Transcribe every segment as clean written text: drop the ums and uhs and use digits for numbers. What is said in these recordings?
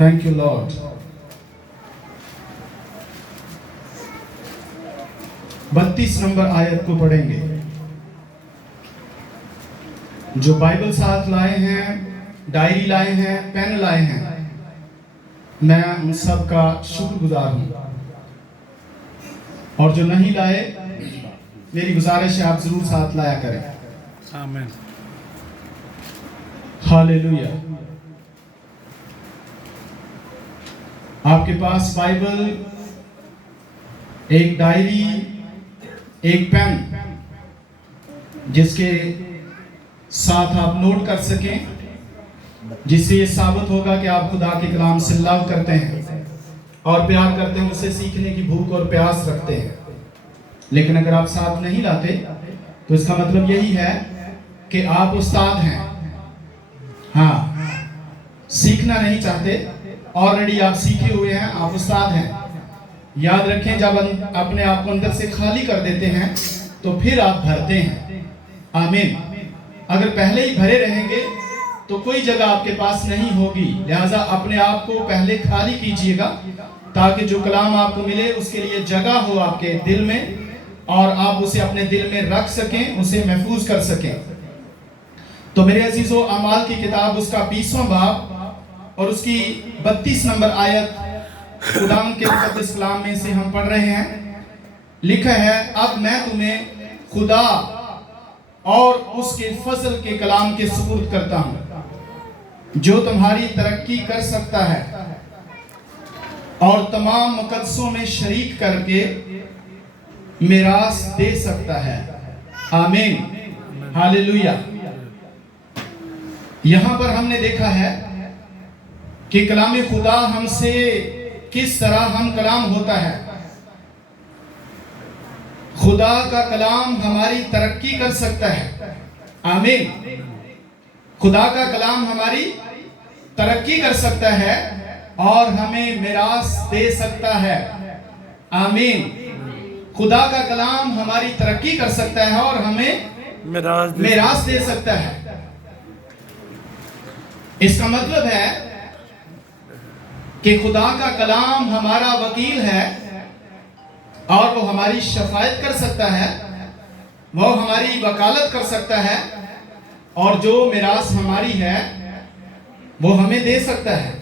Thank you Lord. बत्तीस number आयत को पढ़ेंगे। जो बाइबल साथ लाए हैं, डायरी लाए हैं, पेन लाए हैं, मैं उन सब का शुक्रगुजार हूं। और जो नहीं लाए, मेरी गुजारिश है आप जरूर साथ लाया करें। आमीन। हालेलुया। आपके पास बाइबल, एक डायरी, एक पेन, जिसके साथ आप नोट कर सकें, जिससे ये साबित होगा कि आप खुदा के कलाम से लव करते हैं और प्यार करते हैं, उसे सीखने की भूख और प्यास रखते हैं। लेकिन अगर आप साथ नहीं लाते तो इसका मतलब यही है कि आप उस्ताद हैं, हाँ, सीखना नहीं चाहते। ऑलरेडी आप सीखे हुए हैं, आप उस्ताद हैं। याद रखें, जब अपने आप को अंदर से खाली कर देते हैं तो फिर आप भरते हैं। आमीन। अगर पहले ही भरे रहेंगे तो कोई जगह आपके पास नहीं होगी। लिहाजा अपने आप को पहले खाली कीजिएगा ताकि जो कलाम आपको मिले उसके लिए जगह हो आपके दिल में और आप उसे अपने दिल में रख सकें, उसे महफूज कर सकें। तो मेरे अजीजों, अमाल की किताब उसका 20वां बाब और उसकी 32 नंबर आयत खुदा के मुकद्दस कलाम में से हम पढ़ रहे हैं। लिखा है, अब मैं तुम्हें खुदा और उसके फजल के कलाम के सुपुर्द करता हूं, जो तुम्हारी तरक्की कर सकता है और तमाम मुकद्दसों में शरीक करके मिरास दे सकता है। आमीन। हालेलुया। यहां पर हमने देखा है कि कलाम खुदा हमसे किस तरह हम कलाम होता है। खुदा का कलाम हमारी तरक्की कर सकता है। आमीन। खुदा का कलाम हमारी तरक्की कर सकता है और हमें मिरास दे सकता है। आमीन। खुदा का कलाम हमारी तरक्की कर सकता है और हमें मिरास दे सकता है। इसका मतलब है कि खुदा का कलाम हमारा वकील है और वो हमारी शफायत कर सकता है, वो हमारी वकालत कर सकता है और जो मिरास हमारी है वो हमें दे सकता है।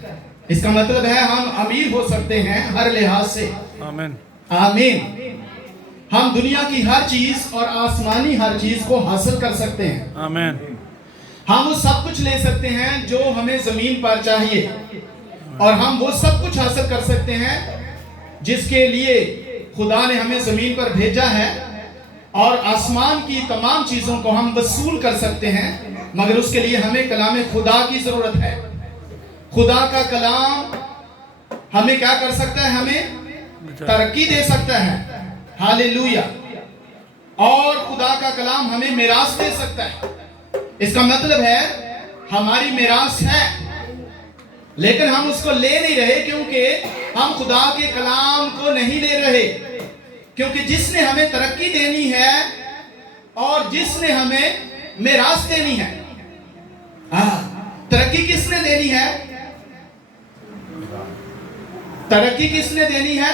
इसका मतलब है हम अमीर हो सकते हैं हर लिहाज से। आमीन। आमीन। हम दुनिया की हर चीज और आसमानी हर चीज को हासिल कर सकते हैं। आमीन। हम वो सब कुछ ले सकते हैं जो हमें जमीन पर चाहिए और हम वो सब कुछ हासिल कर सकते हैं जिसके लिए खुदा ने हमें जमीन पर भेजा है। और आसमान की तमाम चीजों को हम वसूल कर सकते हैं, मगर उसके लिए हमें कलाम खुदा की जरूरत है। खुदा का कलाम हमें क्या कर सकता है? हमें तरक्की दे सकता है। हालेलुया। और खुदा का कलाम हमें मिरास दे सकता है। इसका मतलब है हमारी मिरास है, लेकिन हम उसको ले नहीं रहे क्योंकि हम खुदा के कलाम को नहीं ले रहे। क्योंकि जिसने हमें तरक्की देनी है और जिसने हमें मिरास देनी है, तरक्की किसने देनी है? तरक्की किसने देनी है?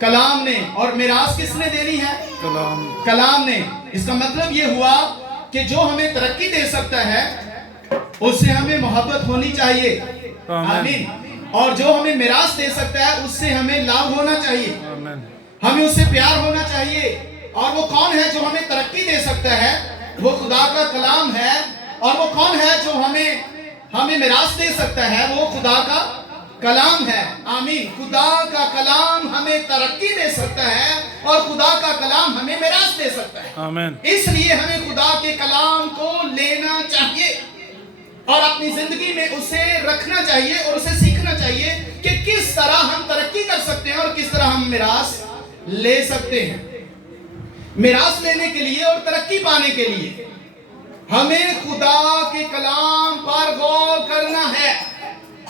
कलाम ने। और मिरास किसने देनी है? कलाम ने। इसका मतलब ये हुआ कि जो हमें तरक्की दे सकता है उससे हमें मोहब्बत होनी चाहिए। आमीन। और जो हमें मिरास दे सकता है उससे हमें लाभ होना चाहिए। हमें उससे प्यार होना चाहिए। और वो कौन है जो हमें तरक्की दे सकता है? वो खुदा का कलाम है। और वो कौन है जो हमें मिरास दे सकता है? वो खुदा का कलाम है। आमीन। खुदा का कलाम हमें तरक्की दे सकता है और खुदा का कलाम हमें मिरास दे सकता है। आमीन। इसलिए हमें खुदा के कलाम को लेना चाहिए और अपनी जिंदगी में उसे रखना चाहिए और उसे सीखना चाहिए कि किस तरह हम तरक्की कर सकते हैं और किस तरह हम मिरास ले सकते हैं। मिरास लेने के लिए और तरक्की पाने के लिए हमें खुदा के कलाम पर गौर करना है।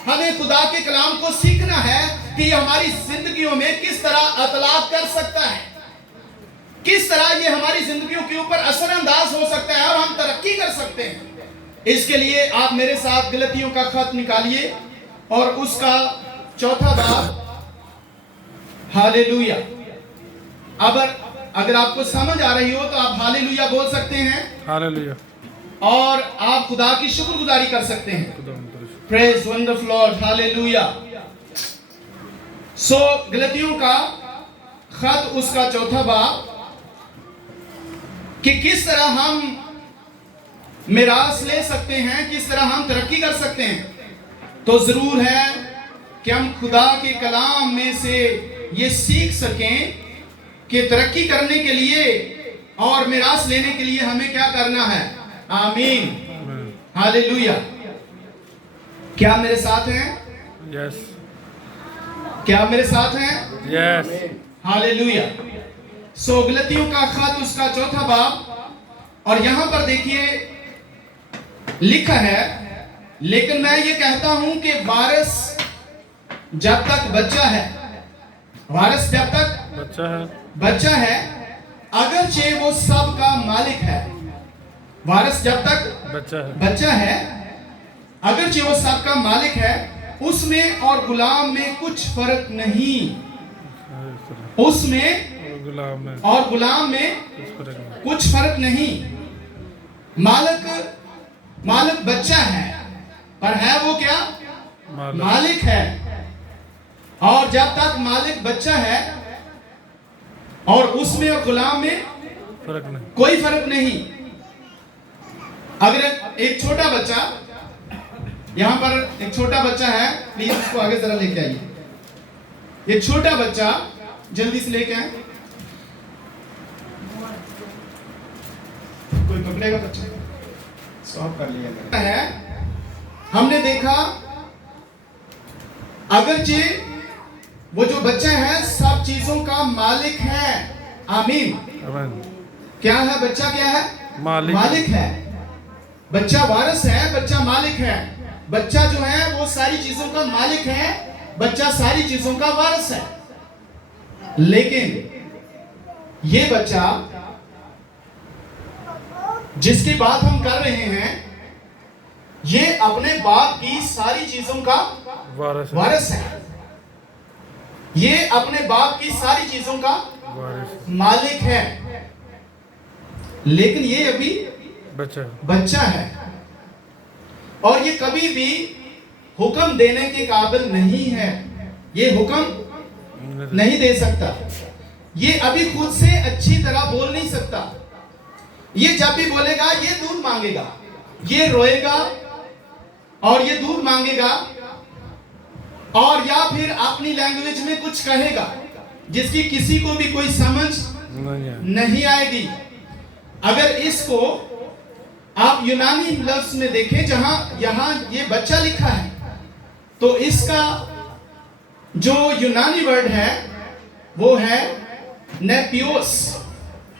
हमें खुदा के कलाम को सीखना है कि ये हमारी जिंदगियों में किस तरह अतलाफ कर सकता है, किस तरह ये हमारी जिंदगियों के ऊपर असरअंदाज हो सकता है और हम तरक्की कर सकते हैं। इसके लिए आप मेरे साथ गलतियों का खत निकालिए और उसका चौथा बाब। हालेलुया। अब अगर आपको समझ आ रही हो तो आप हालेलुया बोल सकते हैं। हालेलुया। और आप खुदा की शुक्रगुजारी कर सकते हैं। Praise wonderful Lord, hallelujah. So गलतियों का खत उसका चौथा बाब कि किस तरह हम मिरास ले सकते हैं, किस तरह हम तरक्की कर सकते हैं। तो जरूर है कि हम खुदा के कलाम में से ये सीख सकें कि तरक्की करने के लिए और मिरास लेने के लिए हमें क्या करना है। आमीन, हालेलुया। क्या मेरे साथ हैं? यस। क्या मेरे साथ हैं? यस। हालेलुया। सो गलतियों का खत उसका चौथा बाब, और यहां पर देखिए लिखा है, लेकिन मैं ये कहता हूं कि वारिस जब तक बच्चा है, वारिस जब तक बच्चा है, अगरचे वो सब का मालिक है। वारिस जब तक बच्चा है, अगरचे वो सब का मालिक है, उसमें और गुलाम में कुछ फर्क नहीं। उसमें और गुलाम में कुछ फर्क नहीं। मालिक बच्चा है, पर है वो क्या? मालिक है। और जब तक मालिक बच्चा है और उसमें और गुलाम में कोई फर्क नहीं। अगर एक छोटा बच्चा, यहां पर एक छोटा बच्चा है, प्लीज उसको आगे जरा लेके आइए। ये छोटा बच्चा जल्दी से लेके आए। कोई पकड़ेगा बच्चा? सॉल्व कर लिया है। हमने देखा अगरचे वो जो बच्चा है सब चीजों का मालिक है। आमीन। क्या है बच्चा? क्या है? मालिक है। बच्चा वारिस है, बच्चा मालिक है। बच्चा जो है वो सारी चीजों का मालिक है, बच्चा सारी चीजों का वारिस है। लेकिन ये बच्चा जिसकी बात हम कर रहे हैं, ये अपने बाप की सारी चीजों का वारिस है। ये अपने बाप की सारी चीजों का मालिक है, लेकिन ये अभी बच्चा है और ये कभी भी हुक्म देने के काबिल नहीं है। ये हुक्म नहीं दे सकता। ये अभी खुद से अच्छी तरह बोल नहीं सकता। ये जब भी बोलेगा ये दूध मांगेगा, ये रोएगा और ये दूध मांगेगा, और या फिर अपनी लैंग्वेज में कुछ कहेगा जिसकी किसी को भी कोई समझ नहीं आएगी। अगर इसको आप यूनानी लफ्ज में देखें, जहां यहां ये बच्चा लिखा है, तो इसका जो यूनानी वर्ड है वो है नेपियोस।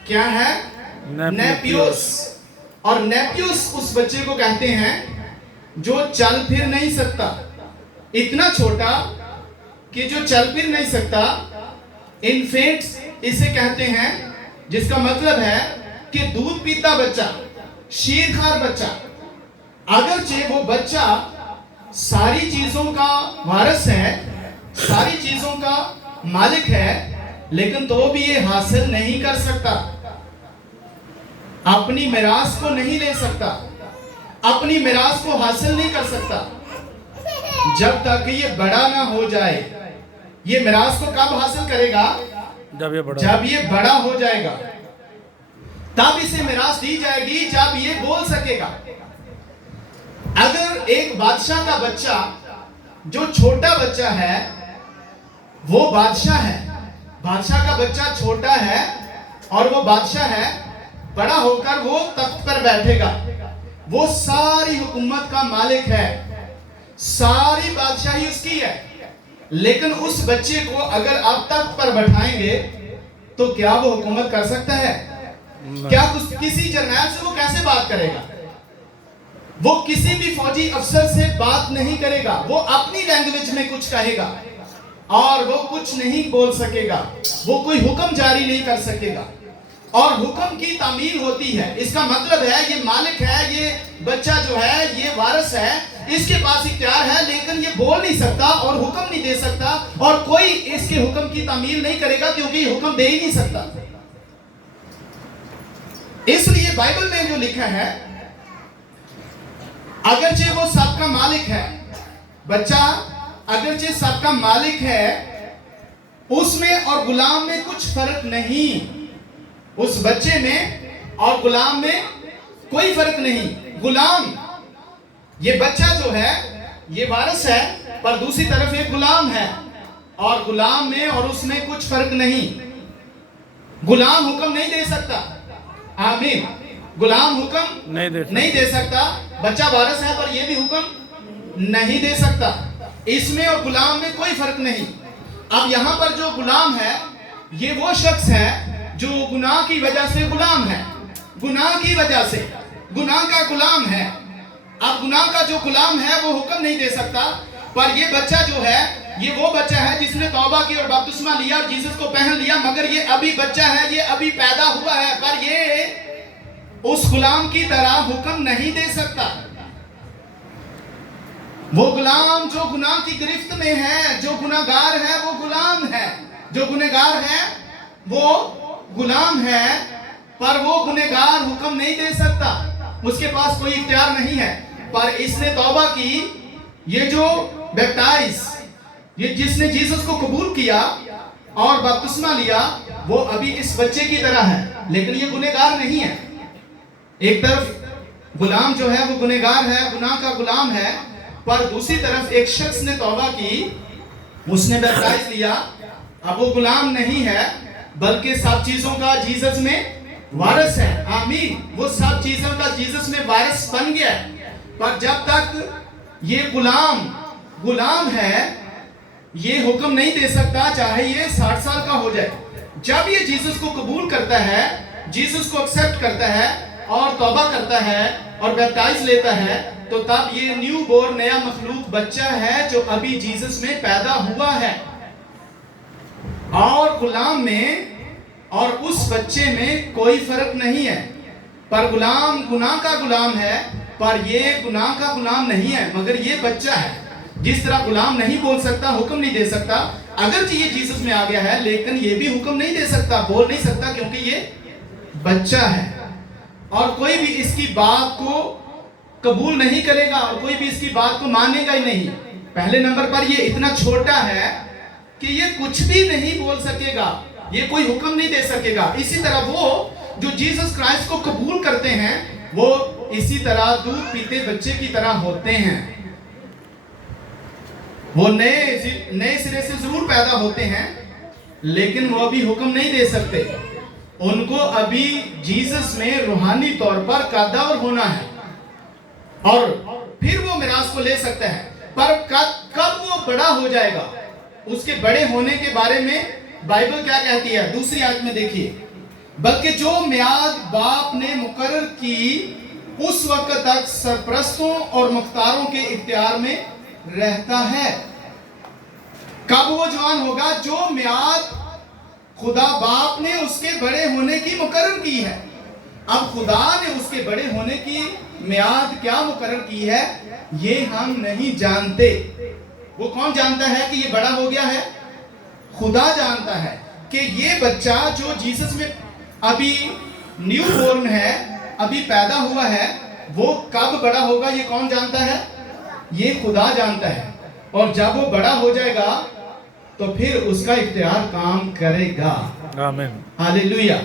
क्या है? नेपियोस। और नेपियोस उस बच्चे को कहते हैं जो चल फिर नहीं सकता। इतना छोटा कि जो चल फिर नहीं सकता। इन्फेंट्स इसे कहते हैं, जिसका मतलब है कि दूध पीता बच्चा, शीरखार बच्चा। अगरचे वो बच्चा सारी चीजों का वारिस है, सारी चीजों का मालिक है, लेकिन तो भी ये हासिल नहीं कर सकता। अपनी मिरास को नहीं ले सकता, अपनी मिरास को हासिल नहीं कर सकता जब तक ये बड़ा ना हो जाए। ये मिरास को कब हासिल करेगा? जब ये बड़ा हो जाएगा, तब इसे मिरास दी जाएगी जब ये बोल सकेगा। अगर एक बादशाह का बच्चा, जो छोटा बच्चा है, वो बादशाह है, बादशाह का बच्चा छोटा है और वो बादशाह है, बड़ा होकर वो तख्त पर बैठेगा, वो सारी हुकूमत का मालिक है, सारी बादशाही उसकी है। लेकिन उस बच्चे को अगर आप तख्त पर बैठाएंगे तो क्या वो हुकूमत कर सकता है? क्या किसी जर्नैल से वो कैसे बात करेगा? वो किसी भी फौजी अफसर से बात नहीं करेगा। वो अपनी लैंग्वेज में कुछ कहेगा और वो कुछ नहीं बोल सकेगा। वो कोई हुक्म जारी नहीं कर सकेगा और हुक्म की तामील होती है। इसका मतलब है ये मालिक है, ये बच्चा जो है ये वारिस है, इसके पास इख्तियार है, लेकिन ये बोल नहीं सकता और हुक्म नहीं दे सकता, और कोई इसके हुक्म की तामील नहीं करेगा क्योंकि ये हुक्म दे ही नहीं सकता। इसलिए बाइबल में जो लिखा है, अगरचे वो सबका मालिक है, बच्चा अगरचे सबका मालिक है, उसमें और गुलाम में कुछ फर्क नहीं। उस बच्चे में और गुलाम में कोई फर्क नहीं। गुलाम, ये बच्चा जो है ये वारिस है, पर दूसरी तरफ एक गुलाम है, और गुलाम में और उसमें कुछ फर्क नहीं। गुलाम हुक्म नहीं दे सकता, आमीन, गुलाम हुक्म नहीं दे सकता। बच्चा वारिस है पर यह भी हुक्म नहीं दे सकता। इसमें और गुलाम में कोई फर्क नहीं। अब यहां पर जो गुलाम है, ये वो शख्स है जो गुनाह की वजह से गुलाम है, गुनाह की वजह से गुनाह का गुलाम है। अब गुनाह का जो गुलाम है वो हुक्म नहीं दे सकता, पर ये बच्चा जो है ये वो बच्चा है जिसने तौबा की और बपतिस्मा लिया और जीसस को पहन लिया, मगर ये अभी बच्चा है, ये अभी पैदा हुआ है, पर ये उस गुलाम की तरह हुक्म नहीं दे सकता। वो गुलाम जो गुनाह की गिरफ्त में है, जो गुनाहगार है वो गुलाम है, जो गुनहगार है वो गुलाम है, पर वो गुनहगार हुक्म नहीं दे सकता, उसके पास कोई इख्तियार नहीं है। पर इसने तौबा की, ये जो बैप्टाइज, ये जिसने जीसस को कबूल किया और बपतिस्मा लिया, वो अभी इस बच्चे की तरह है, लेकिन ये गुनहगार नहीं है। एक तरफ गुलाम जो है वो गुनहगार है, गुनाह का गुलाम है, पर दूसरी तरफ एक शख्स ने तौबा की, उसने बैप्टाइज लिया, अब वो गुलाम नहीं है बल्कि सब चीजों का जीसस में वारिस है। आमीन, वो सब चीजों का जीसस में वारिस बन गया। पर जब तक ये गुलाम है, ये हुक्म नहीं दे सकता, चाहे ये 60 साल का हो जाए। जब ये जीसस को कबूल करता है, जीसस को एक्सेप्ट करता है और तौबा करता है और बैप्टाइज लेता है, तो तब ये न्यू बोर्न नया मखलूक बच्चा है जो अभी जीसस में पैदा हुआ है। और गुलाम में और उस बच्चे में कोई फर्क नहीं है। पर गुलाम गुनाह का गुलाम है, पर ये गुनाह का गुलाम नहीं है, मगर ये बच्चा है। जिस तरह गुलाम नहीं बोल सकता, हुक्म नहीं दे सकता, अगर ये जीसस में आ गया है, लेकिन ये भी हुक्म नहीं दे सकता, बोल नहीं सकता, क्योंकि ये बच्चा है और कोई भी इसकी बात को कबूल नहीं करेगा और कोई भी इसकी बात को मानेगा ही नहीं। पहले नंबर पर ये इतना छोटा है कि ये कुछ भी नहीं बोल सकेगा, ये कोई हुक्म नहीं दे सकेगा। इसी तरह वो जो जीसस क्राइस्ट को कबूल करते हैं, वो इसी तरह दूध पीते बच्चे की तरह होते हैं। वो नए सिरे से जरूर पैदा होते हैं, लेकिन वो अभी हुक्म नहीं दे सकते। उनको अभी जीसस में रूहानी तौर पर कदर होना है और फिर वो मिरास को ले सकता है। पर कब वो बड़ा हो जाएगा, उसके बड़े होने के बारे में बाइबल क्या कहती है? दूसरी आयत में देखिए, बल्कि जो मियाद बाप ने मुकर्रर की उस वक्त तक सरपरस्तों और मुख्तारों के इख्तियार में रहता है। कब वो जवान होगा? जो मियाद खुदा बाप ने उसके बड़े होने की मुकर्रर की है। अब खुदा ने उसके बड़े होने की मियाद क्या मुकर्रर की है, ये हम नहीं जानते। वो कौन जानता है कि ये बड़ा हो गया है? खुदा जानता है कि ये बच्चा जो जीसस में अभी न्यू बोर्न है, अभी पैदा हुआ है, वो कब बड़ा होगा, ये कौन जानता है? ये खुदा जानता है। और जब वो बड़ा हो जाएगा तो फिर उसका इख्तियार काम करेगा। आमीन, हालेलुया।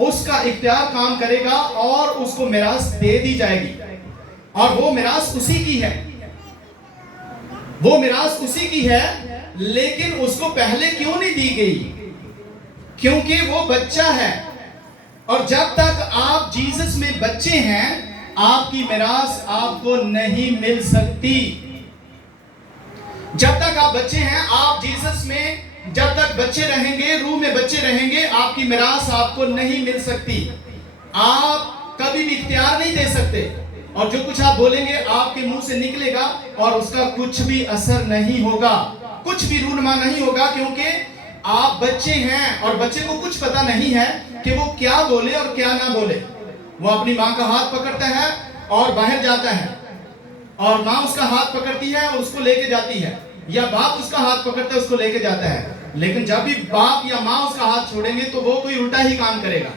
उसका इख्तियार काम करेगा और उसको मिरास दे दी जाएगी, और वो मिरास उसी की है, वो मिरास उसी की है। लेकिन उसको पहले क्यों नहीं दी गई? क्योंकि वो बच्चा है, और जब तक आप जीसस में बच्चे हैं, आपकी मिरास आपको नहीं मिल सकती। जब तक आप बच्चे हैं, आप जीसस में जब तक बच्चे रहेंगे, रूह में बच्चे रहेंगे, आपकी मिरास आपको नहीं मिल सकती। आप कभी भी इख्तियार नहीं दे सकते, और जो कुछ आप बोलेंगे आपके मुंह से निकलेगा और उसका कुछ भी असर नहीं होगा, कुछ भी रूनमा नहीं होगा, क्योंकि आप बच्चे हैं और बच्चे को कुछ पता नहीं है कि वो क्या बोले और क्या ना बोले। वो अपनी माँ का हाथ पकड़ता है और बाहर जाता है, और माँ उसका हाथ पकड़ती है और उसको लेके जाती है, या बाप उसका हाथ पकड़ता है उसको लेके जाता है। लेकिन जब भी बाप या माँ उसका हाथ छोड़ेंगे तो वो कोई उल्टा ही काम करेगा,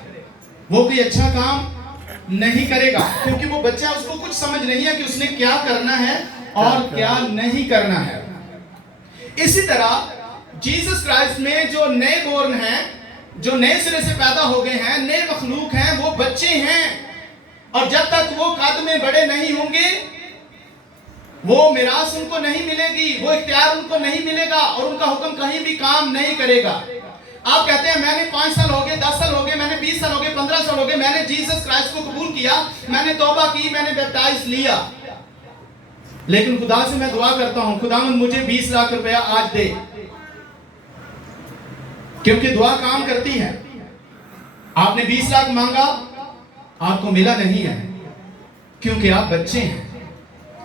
वो कोई अच्छा काम नहीं करेगा, क्योंकि वो बच्चा, उसको कुछ समझ नहीं है कि उसने क्या करना है और क्या नहीं करना है। इसी तरह जीसस क्राइस्ट में जो नए बोर्न हैं, जो नए सिरे से पैदा हो गए हैं, नए मखलूक हैं, वो बच्चे हैं, और जब तक वो कद में बड़े नहीं होंगे वो मिरास उनको नहीं मिलेगी, वो इख्तियार उनको नहीं मिलेगा, और उनका हुक्म कहीं भी काम नहीं करेगा। आप कहते हैं मैंने 5 साल हो गए, 10 साल हो गए, मैंने 20 साल हो गए, 15 साल हो गए, मैंने जीसस क्राइस्ट को कबूल किया, मैंने तौबा की, मैंने बैप्टाइज लिया, लेकिन खुदा से मैं दुआ करता हूं, खुदावंद मुझे 20 लाख रुपया आज दे, क्योंकि दुआ काम करती है। आपने 20 लाख मांगा, आपको मिला नहीं है, क्योंकि आप बच्चे हैं।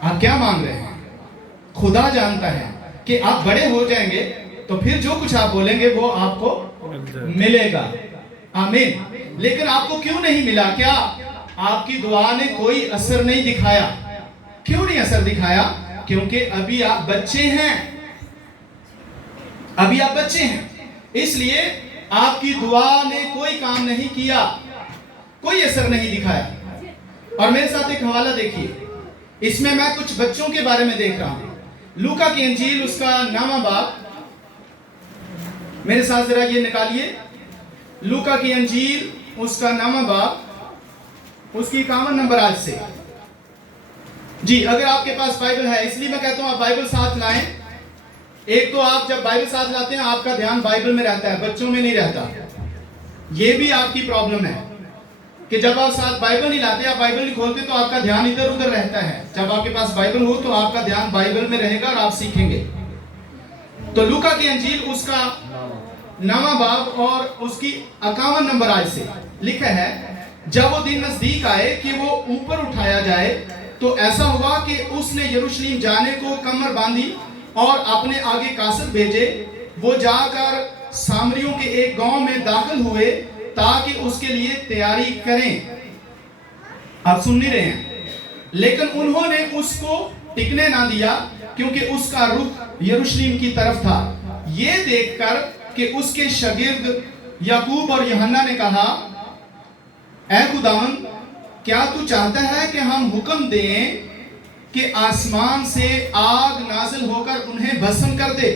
आप क्या मांग रहे हैं? खुदा जानता है कि आप बड़े हो जाएंगे तो फिर जो कुछ आप बोलेंगे वो आपको मिलेगा। आमीन। लेकिन आपको क्यों नहीं मिला? क्या आपकी दुआ ने कोई असर नहीं दिखाया? क्यों नहीं असर दिखाया? क्योंकि अभी आप बच्चे हैं, अभी आप बच्चे हैं, इसलिए आपकी दुआ ने कोई काम नहीं किया, कोई असर नहीं दिखाया। और मेरे साथ एक हवाला देखिए, इसमें मैं कुछ बच्चों के बारे में देख रहा हूं। लूका की इंजील उसका 9वां बाब, मेरे साथ जरा ये निकालिए। लूका की इंजील उसका 9वां बाब, उसकी 51 नंबर आज से। जी, अगर आपके पास बाइबल है, इसलिए मैं कहता हूं आप बाइबल साथ लाएं। एक तो आप जब बाइबल साथ लाते हैं आपका ध्यान बाइबल में रहता है, बच्चों में नहीं रहता। ये भी आपकी प्रॉब्लम है कि जब आप साथ बाइबल नहीं लाते, आप बाइबल नहीं खोलते, तो आपका ध्यान इधर उधर रहता है। जब आपके पास बाइबल हो तो आपका ध्यान बाइबल में रहेगा और आप सीखेंगे। तो लूका की इंजील उसका 9वां बाब और उसकी 51 नंबर आयत से लिखा है, जब वो दिन नजदीक आए कि वो ऊपर उठाया जाए, तो ऐसा हुआ कि उसने यरूशलेम जाने को कमर बांधी और अपने आगे कासद भेजे। वो जाकर सामरियों के एक गांव में दाखिल हुए ताकि उसके लिए तैयारी करें। आप सुन नहीं रहे हैं? लेकिन उन्होंने उसको टिकने ना दिया, क्योंकि उसका रुख यरूशलेम की तरफ था। ये देखकर कि उसके शागिर्द याकूब और यूहन्ना ने कहा, ऐ खुदावंद, क्या तू चाहता है कि हम हुक्म दें कि आसमान से आग नाजिल होकर उन्हें भस्म कर दे?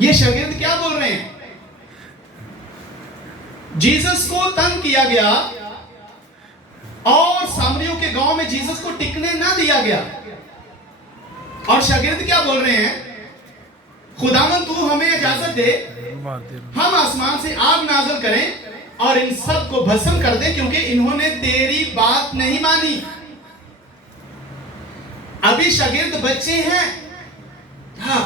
ये शागिर्द क्या बोल रहे हैं? जीसस को तंग किया गया और सामरियों के गांव में जीसस को टिकने ना दिया गया, और शागिर्द क्या बोल रहे हैं? खुदावंद तू हमें इजाजत दे, हम आसमान से आग नाज़िल करें और इन सब को भस्म कर दें, क्योंकि इन्होंने तेरी बात नहीं मानी। अभी शागिर्द बच्चे हैं। हाँ,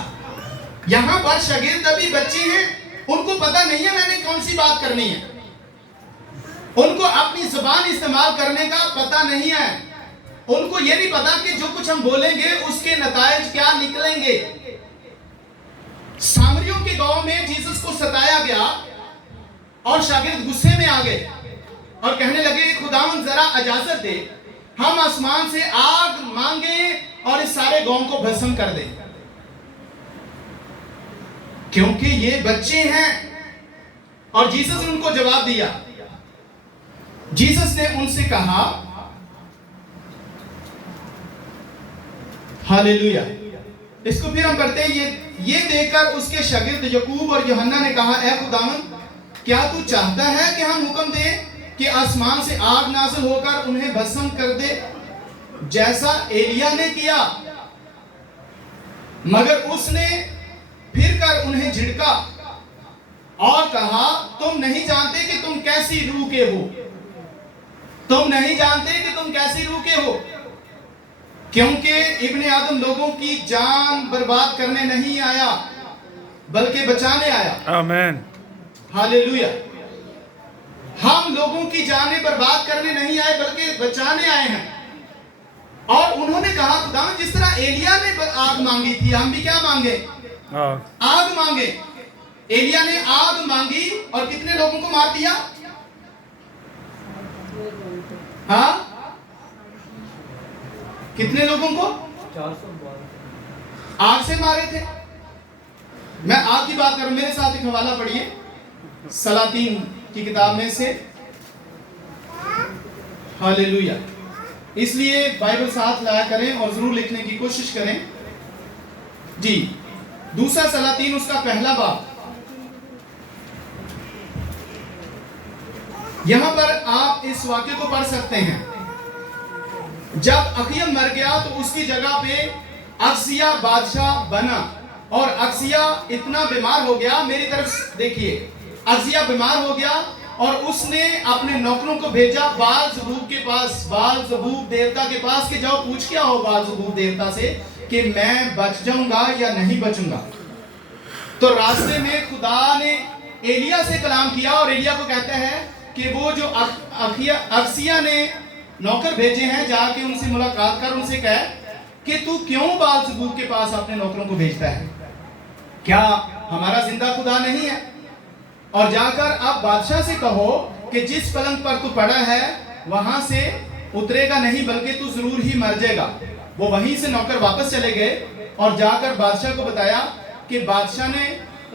यहां पर शागिर्द अभी बच्चे हैं, उनको पता नहीं है मैंने कौन सी बात करनी है, उनको अपनी जुबान इस्तेमाल करने का पता नहीं है, उनको यह नहीं पता कि जो कुछ हम बोलेंगे उसके नतायज क्या निकलेंगे। सामरियों के गांव में जीसस को सताया गया और शागिर्द गुस्से में आ गए और कहने लगे, खुदावंद जरा इजाजत दे, हम आसमान से आग मांगे और इस सारे गांव को भस्म कर दें, क्योंकि ये बच्चे हैं। और जीसस ने उनको जवाब दिया। जीसस ने उनसे कहा, हालेलुया। इसको फिर हम पढ़ते हैं। ये देखकर उसके शागिर्द याकूब और यूहन्ना ने कहा, ऐ खुदावंद, क्या तू चाहता है कि हम हुक्म दें कि आसमान से आग नाज़िल होकर उन्हें भस्म कर दे, जैसा एलिया ने किया? मगर उसने फिर कर उन्हें झिड़का और कहा, तुम नहीं जानते कि तुम कैसी रूह के हो, तुम नहीं जानते कि तुम कैसी रूह के हो, क्योंकि इब्ने आदम लोगों की जान बर्बाद करने नहीं आया बल्कि बचाने आया। आमीन, हालेलुया। हम लोगों की जानें बर्बाद करने नहीं आए बल्कि बचाने आए हैं। और उन्होंने कहा, खुदा जिस तरह एलिया ने आग मांगी थी, हम भी क्या मांगे? आग मांगे। एलिया ने आग मांगी और कितने लोगों को मार दिया? हाँ, कितने लोगों को? 412। आग से मारे थे। मैं आग की बात करूं, मेरे साथ एक हवाला पढ़िए सलातीन की किताब में से। हालेलुया। इसलिए बाइबल साथ लाया करें और जरूर लिखने की कोशिश करें जी। दूसरा सलातीन उसका पहला बाब। यहां पर आप इस वाक्य को पढ़ सकते हैं। जब अखियम मर गया तो उसकी जगह पे अक्सिया बादशाह बना, और अक्सिया इतना बीमार हो गया, मेरी तरफ देखिए, अक्सिया बीमार हो गया और उसने अपने नौकरों को भेजा बाल ज़बूब के पास, बाल ज़बूब देवता के पास, कि जाओ पूछ के आओ बाल ज़बूब देवता से कि मैं बच जाऊंगा या नहीं बचूंगा। तो रास्ते में खुदा ने एलिया से कलाम किया और एलिया को कहते हैं कि वो जो अक्सिया ने नौकर भेजे हैं, जाके उनसे मुलाकात कर, उनसे कह कि तू क्यों बाल ज़बूब के पास अपने नौकरों को भेजता है, क्या हमारा जिंदा खुदा नहीं है? और जाकर अब बादशाह से कहो कि जिस पलंग पर तू पड़ा है वहां से उतरेगा नहीं, बल्कि तू जरूर ही मर जाएगा। वो वहीं से नौकर वापस चले गए और जाकर बादशाह को बताया कि बादशाह ने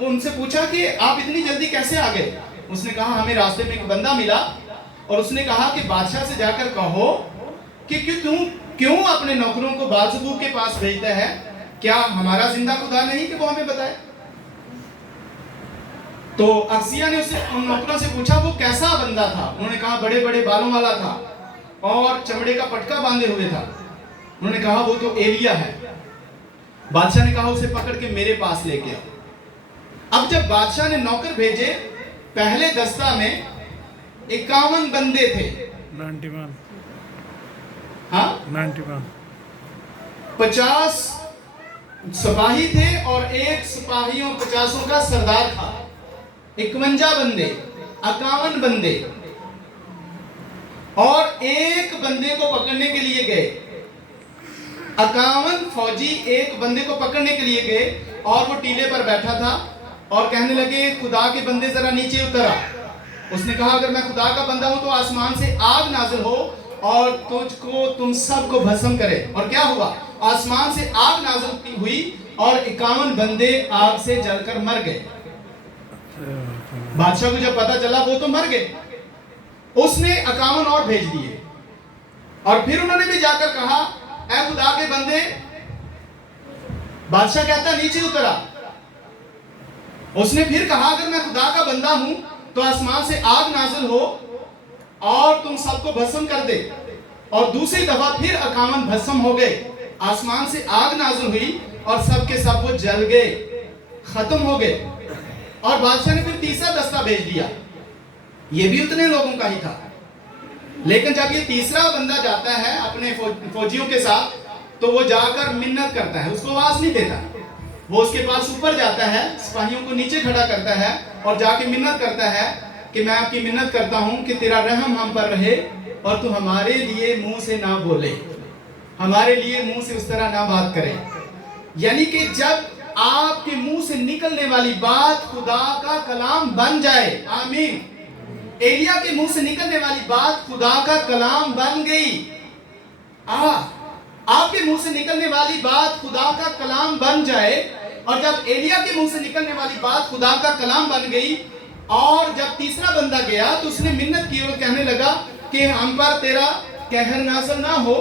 उनसे पूछा कि आप इतनी जल्दी कैसे आ गए? उसने कहा हमें रास्ते में एक बंदा मिला और उसने कहा कि बादशाह से जाकर कहो कि क्यों अपने नौकरों को बाल ज़बूब के पास भेजता है, क्या हमारा जिंदा खुदा नहीं कि वो हमें बताए? तो अक्सिया ने उससे उन नौकरों से पूछा वो कैसा बंदा था? उन्होंने कहा बड़े बड़े बालों वाला था और चमड़े का पटका बांधे हुए था। उन्होंने कहा वो तो एलिया है। बादशाह ने कहा उसे पकड़ के मेरे पास लेके आओ। अब जब बादशाह ने नौकर भेजे, पहले दस्ता में 51 बंदे थे। 91। हाँ 91। 50 सिपाही थे और एक सिपाहियों 50 का सरदार था। 51 बंदे, 51 बंदे, और एक बंदे को पकड़ने के लिए गए। 51 फौजी एक बंदे को पकड़ने के लिए गए और वो टीले पर बैठा था और कहने लगे खुदा के बंदे जरा नीचे उतरा। उसने कहा अगर मैं खुदा का बंदा हूं तो आसमान से आग नाजिल हो और तुझको तुम सबको भस्म करे। और क्या हुआ? आसमान से आग नाजिल हुई और 51 बंदे आग से जलकर मर गए। बादशाह को जब पता चला वो तो मर गए, उसने 51 और भेज दिए और फिर उन्होंने भी जाकर कहा ऐ खुदा के बंदे, बादशाह कहता नीचे उतरा। उसने फिर कहा अगर मैं खुदा का बंदा हूं तो आसमान से आग नाजिल हो और तुम सबको भस्म कर दे। और दूसरी दफा फिर 51 भस्म हो गए, आसमान से आग नाजिल हुई और सब के सब वो जल गए, खत्म हो गए। और बादशाह ने फिर तीसरा दस्ता भेज दिया, ये भी उतने लोगों का ही था। लेकिन जब ये तीसरा बंदा जाता है अपने फौजियों के साथ, तो वो जाकर मिन्नत करता है, उसको आवाज नहीं देता। वो उसके पास ऊपर जाता है, सिपाहियों को नीचे खड़ा करता है और जाके मिन्नत करता है कि मैं आपकी मिन्नत करता हूं कि तेरा रहम हम पर रहे और तू हमारे लिए मुंह से ना बोले, हमारे लिए मुंह से उस तरह ना बात करे। यानी कि जब आपके मुंह से निकलने वाली बात खुदा का कलाम बन जाए, आमीन। एलिया के मुंह से निकलने वाली बात खुदा का कलाम बन गई। आपके मुंह से निकलने वाली बात खुदा का कलाम बन जाए। और जब एलिया के मुंह से निकलने वाली बात खुदा का कलाम बन गई और जब तीसरा बंदा गया तो उसने मिन्नत की और कहने लगा कि हम पर तेरा कहर नाज़िल ना हो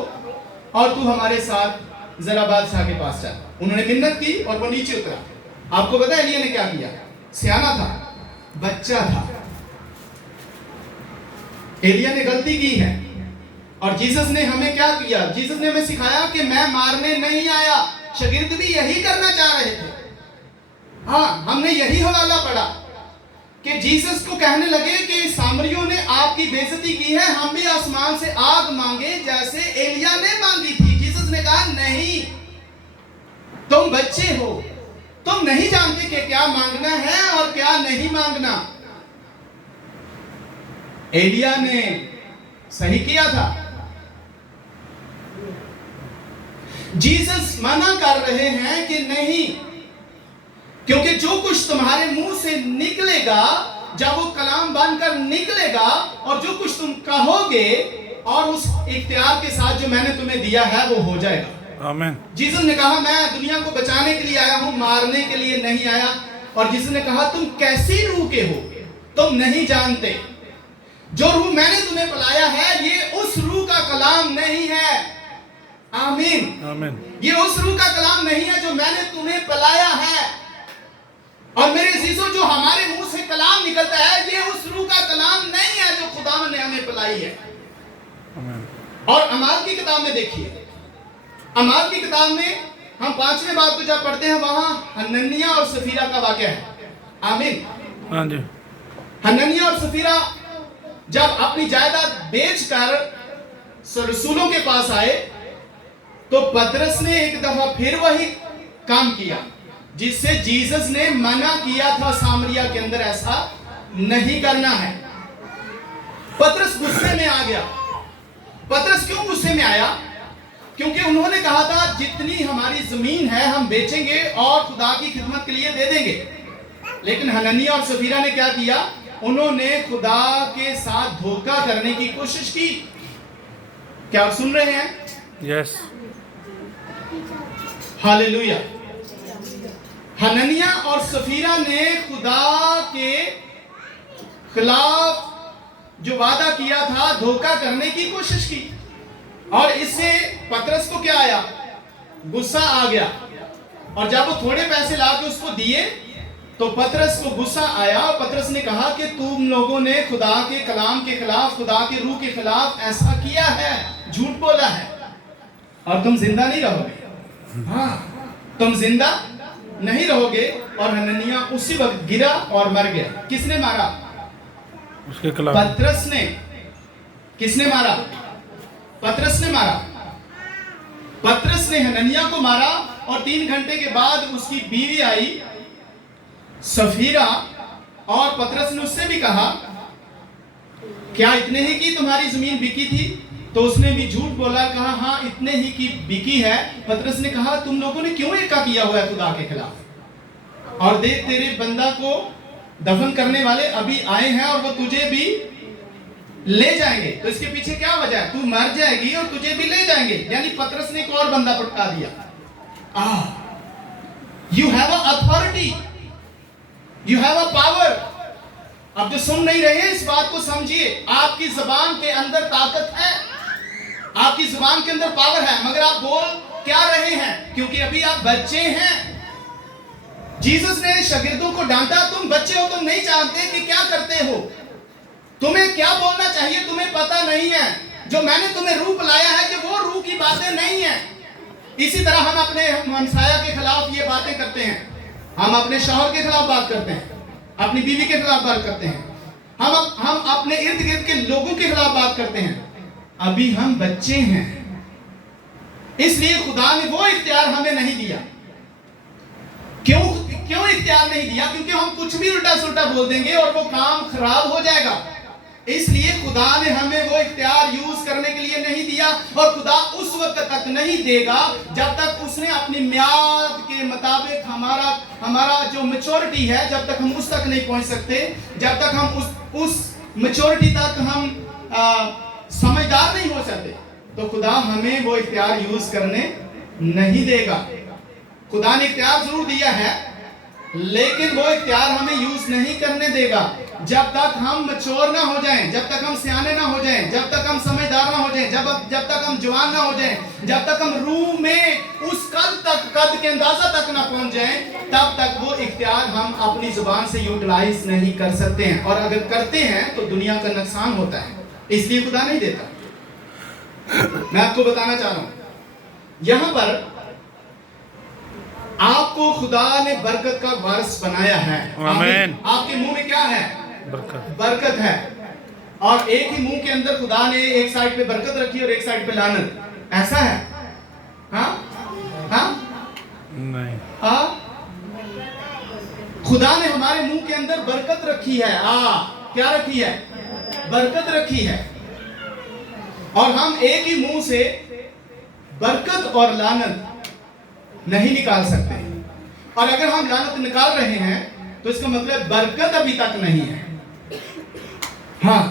और तू हमारे साथ जरा बादशाह के पास जा। उन्होंने मिन्नत की और वो नीचे उतरा। आपको पता है एलिया ने क्या किया? सियाना था, बच्चा था। एलिया ने गलती की है और जीसस ने हमें क्या किया? जीसस ने हमें सिखाया कि मैं मारने नहीं आया। शागिर्द भी यही करना चाह रहे थे। हाँ, हमने यही हवाला पढ़ा कि जीसस को कहने लगे कि सामरियों ने आपकी बेइज्जती की है, हम भी आसमान से आग मांगे जैसे एलिया ने मांगी थी। जीसस ने कहा नहीं, तुम बच्चे हो, तुम नहीं जानते कि क्या मांगना है और क्या नहीं मांगना। एलिया ने सही किया था। जीसस मना कर रहे हैं कि नहीं, क्योंकि जो कुछ तुम्हारे मुंह से निकलेगा, जब वो कलाम बनकर निकलेगा और जो कुछ तुम कहोगे और उस इख्तियार के साथ जो मैंने तुम्हें दिया है वो हो जाएगा। आमीन। जीसस ने कहा मैं दुनिया को बचाने के लिए आया हूं, मारने के लिए नहीं आया। और जीसस ने कहा तुम कैसी रूह के हो, तुम नहीं जानते। जो रूह मैंने तुम्हें पिलाया है ये उस रूह का कलाम नहीं है। आमीन आमीन। ये उस रूह का कलाम नहीं है जो मैंने तुम्हें पिलाया है। और मेरे अजीजों, जो हमारे मुंह से कलाम निकलता है ये उस रूह का कलाम नहीं है जो खुदा ने हमें पिलाई है। आमीन। और अमाल की किताब में देखिए, अमाल की किताब में हम 5वें बाब को जब पढ़ते हैं वहां हनन्याह और सफीरा का वाकया है। आमीन। हाँ जी। हनन्याह और सफीरा जब अपनी जायदाद बेचकर रसूलों के पास आए तो पतरस ने एक दफा फिर वही काम किया जिससे जीसस ने मना किया था सामरिया के अंदर ऐसा नहीं करना है। पतरस गुस्से में आ गया। पतरस क्यों गुस्से में आया? क्योंकि उन्होंने कहा था जितनी हमारी जमीन है हम बेचेंगे और खुदा की खिदमत के लिए दे देंगे। लेकिन हनन्याह और सफीरा ने क्या किया? उन्होंने खुदा के साथ धोखा करने की कोशिश की। क्या आप सुन रहे हैं? यस। हालेलुया। हनन्याह और सफीरा ने खुदा के खिलाफ जो वादा किया था धोखा करने की कोशिश की। और इससे पतरस को क्या आया? गुस्सा आ गया। और जब वो थोड़े पैसे लाके उसको दिए तो पतरस को गुस्सा आया और पतरस ने कहा कि तुम लोगों ने खुदा के कलाम के खिलाफ, खुदा की रूह के खिलाफ ऐसा किया है, झूठ बोला है और तुम जिंदा नहीं रहोगे। हाँ, तुम जिंदा नहीं रहोगे। और हनन्याह उसी वक्त गिरा और मर गया। किसने मारा? उसके खिलाफ पतरस ने। किसने मारा? पतरस ने मारा। पतरस ने हनन्याह को मारा और 3 घंटे के बाद उसकी बीवी आई सफीरा और पतरस ने उससे भी कहा क्या इतने ही की तुम्हारी जमीन बिकी थी? तो उसने भी झूठ बोला, कहा हाँ इतने ही की बिकी है। पतरस ने कहा तुम लोगों ने क्यों एका किया हुआ है खुदा के खिलाफ? और देख तेरे बंदा को दफन करने वाले अभी आए हैं और वो तुझे भी ले जाएंगे। तो इसके पीछे क्या वजह है? तू मर जाएगी और तुझे भी ले जाएंगे। यानी पतरस ने एक और बंदा पटका दिया। You have a authority, you have a power. अब जो सुन नहीं रहे हैं इस बात को समझिए, आपकी जुबान के अंदर ताकत है, आपकी जुबान के अंदर पावर है, मगर आप बोल क्या रहे हैं? क्योंकि अभी आप बच्चे हैं। जीसस ने शागिर्दों को डांटा, तुम बच्चे हो, तुम नहीं जानते कि क्या करते हो, तुम्हें क्या बोलना चाहिए तुम्हें पता नहीं है। जो मैंने तुम्हें रूह पिलाया है कि वो रूह की बातें नहीं है। इसी तरह हम अपने हमसाया के खिलाफ ये बातें करते हैं, हम अपने शौहर के खिलाफ बात करते हैं, अपनी बीवी के खिलाफ बात करते हैं, हम अपने इर्द गिर्द के लोगों के खिलाफ बात करते हैं। अभी हम बच्चे हैं, इसलिए खुदा ने वो इख्तियार हमें नहीं दिया। क्यों इख्तियार नहीं दिया? क्योंकि हम कुछ भी उल्टा सुल्टा बोल देंगे और वो काम खराब हो जाएगा। इसलिए खुदा ने हमें वो इख्तियार यूज करने के लिए नहीं दिया। और खुदा उस वक्त तक नहीं देगा जब तक उसने अपनी मियाद के मुताबिक हमारा जो मैच्योरिटी है, जब तक हम उस तक नहीं पहुंच सकते, जब तक हम उस मैच्योरिटी तक हम समझदार नहीं हो सकते, तो खुदा हमें वो इख्तियार यूज करने नहीं देगा। खुदा ने इख्तियार जरूर दिया है लेकिन वो इख्तियार हमें यूज नहीं करने देगा जब तक हम मैच्योर ना हो जाएं, जब तक हम सियाने ना हो जाएं, जब तक हम समझदार ना हो जाएं, जब तक हम जवान ना हो जाएं, जब तक हम रूह में उस कद के अंदाजा तक ना पहुंच जाएं, तब तक वो इख्तियार हम अपनी जुबान से यूटिलाइज नहीं कर सकते हैं। और अगर करते हैं तो दुनिया का नुकसान होता है, इसलिए खुदा नहीं देता। मैं आपको बताना चाह रहा हूं, यहां पर आपको खुदा ने बरकत का वारिस बनाया है। आमीन। आपके मुंह में क्या है? बरकत है। और एक ही मुंह के अंदर खुदा ने एक साइड पे बरकत रखी और एक साइड पे लानत। ऐसा है? हाँ हाँ नहीं। हाँ, खुदा ने हमारे मुंह के अंदर बरकत रखी है। क्या रखी है? बरकत रखी है। और हम एक ही मुंह से बरकत और लानत नहीं निकाल सकते। और अगर हम लानत निकाल रहे हैं तो इसका मतलब बरकत अभी तक नहीं है। हाँ,